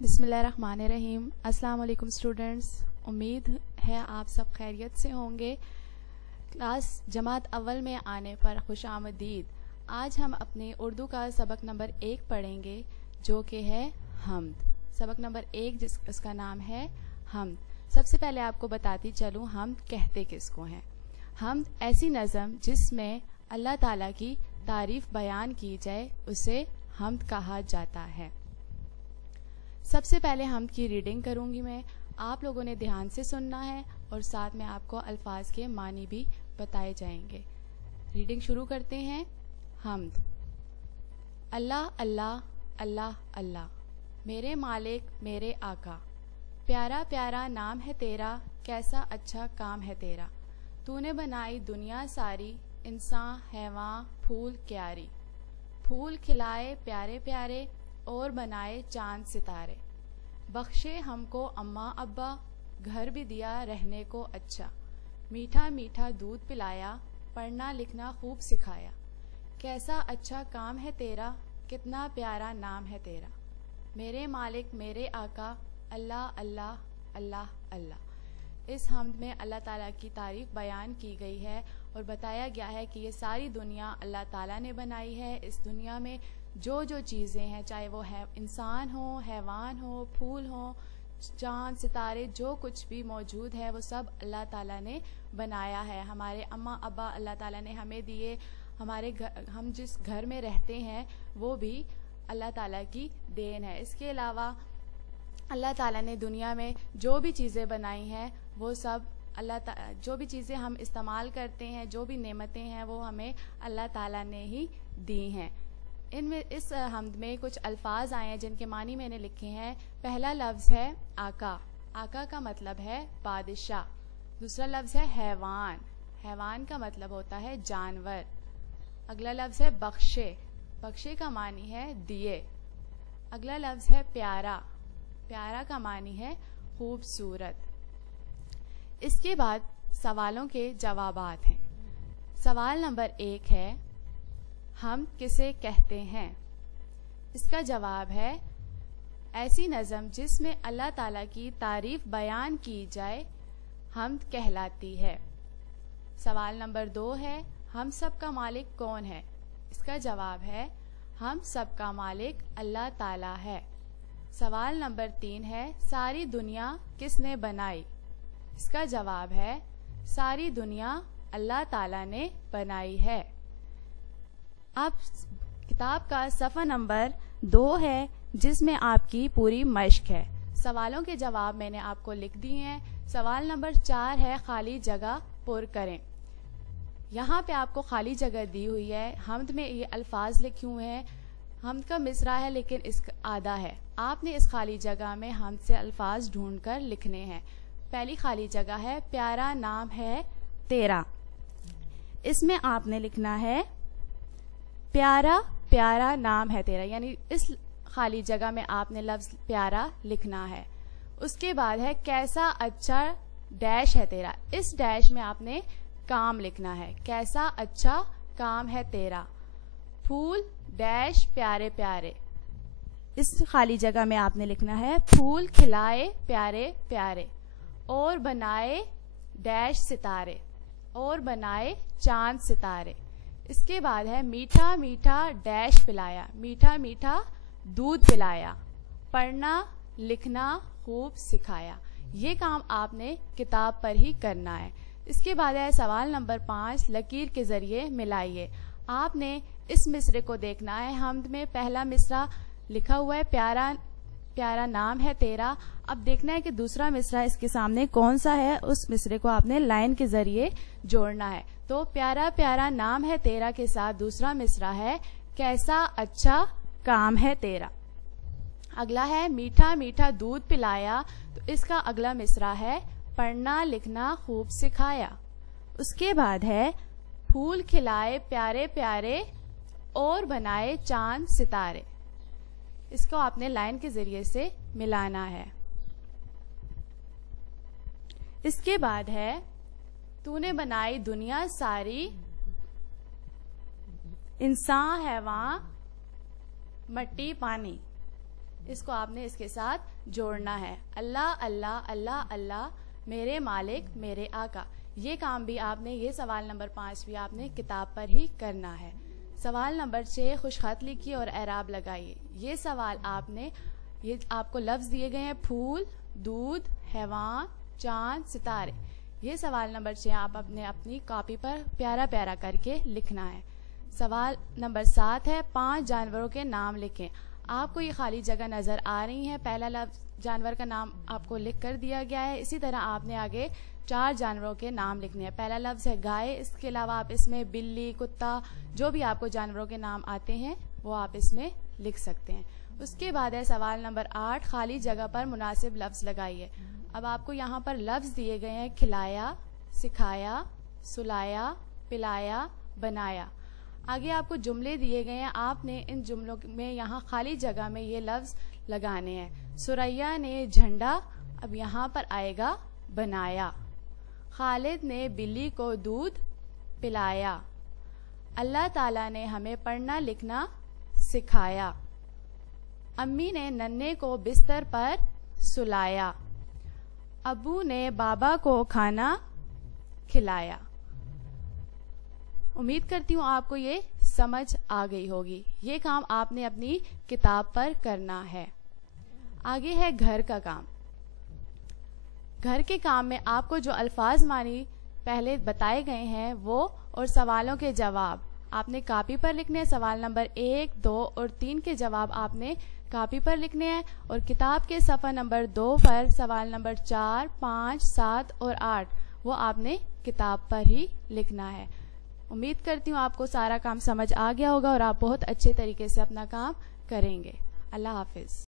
बिस्मिल्लाहिर्रहमानिर्रहीम। अस्सलाम वालेकुम स्टूडेंट्स, उम्मीद है आप सब खैरियत से होंगे। क्लास जमात अव्वल में आने पर खुश आमदीद। आज हम अपनी उर्दू का सबक नंबर 1 पढ़ेंगे जो कि है हम्द। सबक नंबर 1 उसका नाम है हम्द। सबसे पहले आपको बताती चलूँ हम्द कहते किसको हैं। हम्द ऐसी नज़म जिसमें अल्लाह ताला की तारीफ़ बयान की जाए उसे हम्द कहा जाता है। सबसे पहले हम्द की रीडिंग करूंगी मैं, आप लोगों ने ध्यान से सुनना है और साथ में आपको अल्फाज के मानी भी बताए जाएंगे। रीडिंग शुरू करते हैं। हम्द। अल्लाह अल्लाह अल्लाह अल्लाह, मेरे मालिक मेरे आका, प्यारा प्यारा नाम है तेरा, कैसा अच्छा काम है तेरा। तूने बनाई दुनिया सारी, इंसान हैवान फूल क्यारी, फूल खिलाए प्यारे प्यारे और बनाए चांद सितारे। बख्शे हमको अम्मा अब्बा, घर भी दिया रहने को अच्छा, मीठा मीठा दूध पिलाया, पढ़ना लिखना खूब सिखाया। कैसा अच्छा काम है तेरा, कितना प्यारा नाम है तेरा। मेरे मालिक मेरे आका, अल्लाह अल्लाह अल्लाह अल्लाह। इस हम्द में अल्लाह ताला की तारीफ़ बयान की गई है और बताया गया है कि ये सारी दुनिया अल्लाह ताला ने बनाई है। इस दुनिया में जो जो चीज़ें हैं, चाहे वो है इंसान हो, हैवान हो, फूल हो, चाँद सितारे, जो कुछ भी मौजूद है वो सब अल्लाह ताला ने बनाया है। हमारे अम्मा अब्बा अल्लाह ताला ने हमें दिए। हमारे हम जिस घर में रहते हैं वो भी अल्लाह ताला की देन है। इसके अलावा अल्लाह ताला ने दुनिया में जो भी चीज़ें बनाई हैं वो सब जो भी चीज़ें हम इस्तेमाल करते हैं, जो भी नेमतें हैं वो हमें अल्लाह ताला ने ही दी हैं। इनमें इस हम्द में कुछ अल्फाज आए हैं जिनके मानी मैंने लिखे हैं। पहला लफ्ज़ है आका, आका का मतलब है बादशाह। दूसरा लफ्ज़ है हैवान, हैवान का मतलब होता है जानवर। अगला लफ्ज़ है बख्शे, बख्शे का मानी है दिए। अगला लफ्ज़ है प्यारा, प्यारा का मानी है खूबसूरत। इसके बाद सवालों के जवाबात हैं। सवाल नंबर 1 है हम किसे कहते हैं। इसका जवाब है ऐसी नज़म जिसमें अल्लाह ताला की तारीफ़ बयान की जाए हम्द कहलाती है। सवाल नंबर 2 है हम सब का मालिक कौन है। इसका जवाब है हम सब का मालिक अल्लाह ताला है। सवाल नंबर 3 है सारी दुनिया किसने बनाई। इसका जवाब है सारी दुनिया अल्लाह ताला ने बनाई है। अब किताब का सफ़ा नंबर 2 है जिसमें आपकी पूरी मश्क है। सवालों के जवाब मैंने आपको लिख दिए हैं। सवाल नंबर 4 है खाली जगह पुर करें। यहाँ पे आपको खाली जगह दी हुई है। हम्द में ये अल्फाज लिखे हुए हैं। हम्द का मिसरा है लेकिन इसका आधा है। आपने इस खाली जगह में हम्द से अल्फाज ढूंढ कर लिखने हैं। पहली खाली जगह है प्यारा नाम है तेरा। इसमें आपने लिखना है प्यारा प्यारा नाम है तेरा, यानी इस खाली जगह में आपने लफ्ज़ प्यारा लिखना है। उसके बाद है कैसा अच्छा डैश है तेरा। इस डैश में आपने काम लिखना है। कैसा अच्छा काम है तेरा। फूल डैश प्यारे प्यारे। इस खाली जगह में आपने लिखना है फूल खिलाए प्यारे प्यारे और बनाए डैश सितारे और बनाए चांद सितारे। इसके बाद है मीठा मीठा डैश पिलाया, मीठा मीठा दूध पिलाया, पढ़ना लिखना खूब सिखाया। ये काम आपने किताब पर ही करना है। इसके बाद है सवाल नंबर 5 लकीर के ज़रिए मिलाइए। आपने इस मिसरे को देखना है। हम्द में पहला मिसरा लिखा हुआ है प्यारा प्यारा नाम है तेरा। अब देखना है कि दूसरा मिसरा इसके सामने कौन सा है, उस मिसरे को आपने लाइन के ज़रिए जोड़ना है। तो प्यारा प्यारा नाम है तेरा के साथ दूसरा मिसरा है कैसा अच्छा काम है तेरा। अगला है मीठा मीठा दूध पिलाया, तो इसका अगला मिसरा है पढ़ना लिखना खूब सिखाया। उसके बाद है फूल खिलाए प्यारे प्यारे और बनाए चांद सितारे। इसको आपने लाइन के ज़रिए से मिलाना है। इसके बाद है तूने बनाई दुनिया सारी, इंसान हैवान मट्टी पानी। اس کو آپ نے اس کے ساتھ جوڑنا ہے. اللہ اللہ اللہ اللہ میرے مالک میرے آقا. یہ کام بھی آپ نے, یہ سوال نمبر 5 بھی آپ نے کتاب پر ہی کرنا ہے. سوال نمبر 6 خوش خط لکھیے اور اعراب لگائیے. یہ سوال آپ نے, یہ آپ کو لفظ دیے گئے ہیں پھول, دودھ, حیوان, چاند, ستارے. یہ سوال نمبر 6 آپ اپنی کاپی پر پیارا پیارا کر کے لکھنا ہے. سوال نمبر 7 ہے 5 جانوروں کے نام لکھیں. آپ کو یہ خالی جگہ نظر آ رہی ہے. پہلا لفظ جانور کا نام آپ کو لکھ کر دیا گیا ہے. اسی طرح آپ نے آگے 4 جانوروں کے نام لکھنے ہیں. پہلا لفظ ہے گائے. اس کے علاوہ آپ اس میں بلی, کتا, جو بھی آپ کو جانوروں کے نام آتے ہیں وہ آپ اس میں لکھ سکتے ہیں. اس کے بعد ہے سوال نمبر 8 خالی جگہ پر مناسب لفظ لگائیے. اب آپ کو یہاں پر لفظ دیے گئے ہیں کھلایا, سکھایا, سلایا, پلایا, بنایا. آگے آپ کو جملے دیے گئے ہیں. آپ نے ان جملوں میں یہاں خالی جگہ میں یہ لفظ لگانے ہیں. سریا نے جھنڈا, اب یہاں پر آئے گا بنایا. خالد نے بلی کو دودھ پلایا. اللہ تعالیٰ نے ہمیں پڑھنا لکھنا سکھایا. امی نے ننھے کو بستر پر سلایا. ابو نے بابا کو کھانا کھلایا. امید کرتی ہوں آپ کو یہ سمجھ آ گئی ہوگی. یہ کام آپ نے اپنی کتاب پر کرنا ہے. آگے ہے گھر کا کام. گھر کے کام میں آپ کو جو الفاظ معنی پہلے بتائے گئے ہیں وہ اور سوالوں کے جواب آپ نے کاپی پر لکھنے ہیں. سوال نمبر 1, 2 اور 3 کے جواب آپ نے کاپی پر لکھنے ہیں اور کتاب کے صفحہ نمبر 2 پر سوال نمبر 4, 5, 7 اور 8 وہ آپ نے کتاب پر ہی لکھنا ہے. امید کرتی ہوں آپ کو سارا کام سمجھ آ گیا ہوگا اور آپ بہت اچھے طریقے سے اپنا کام کریں گے. اللہ حافظ.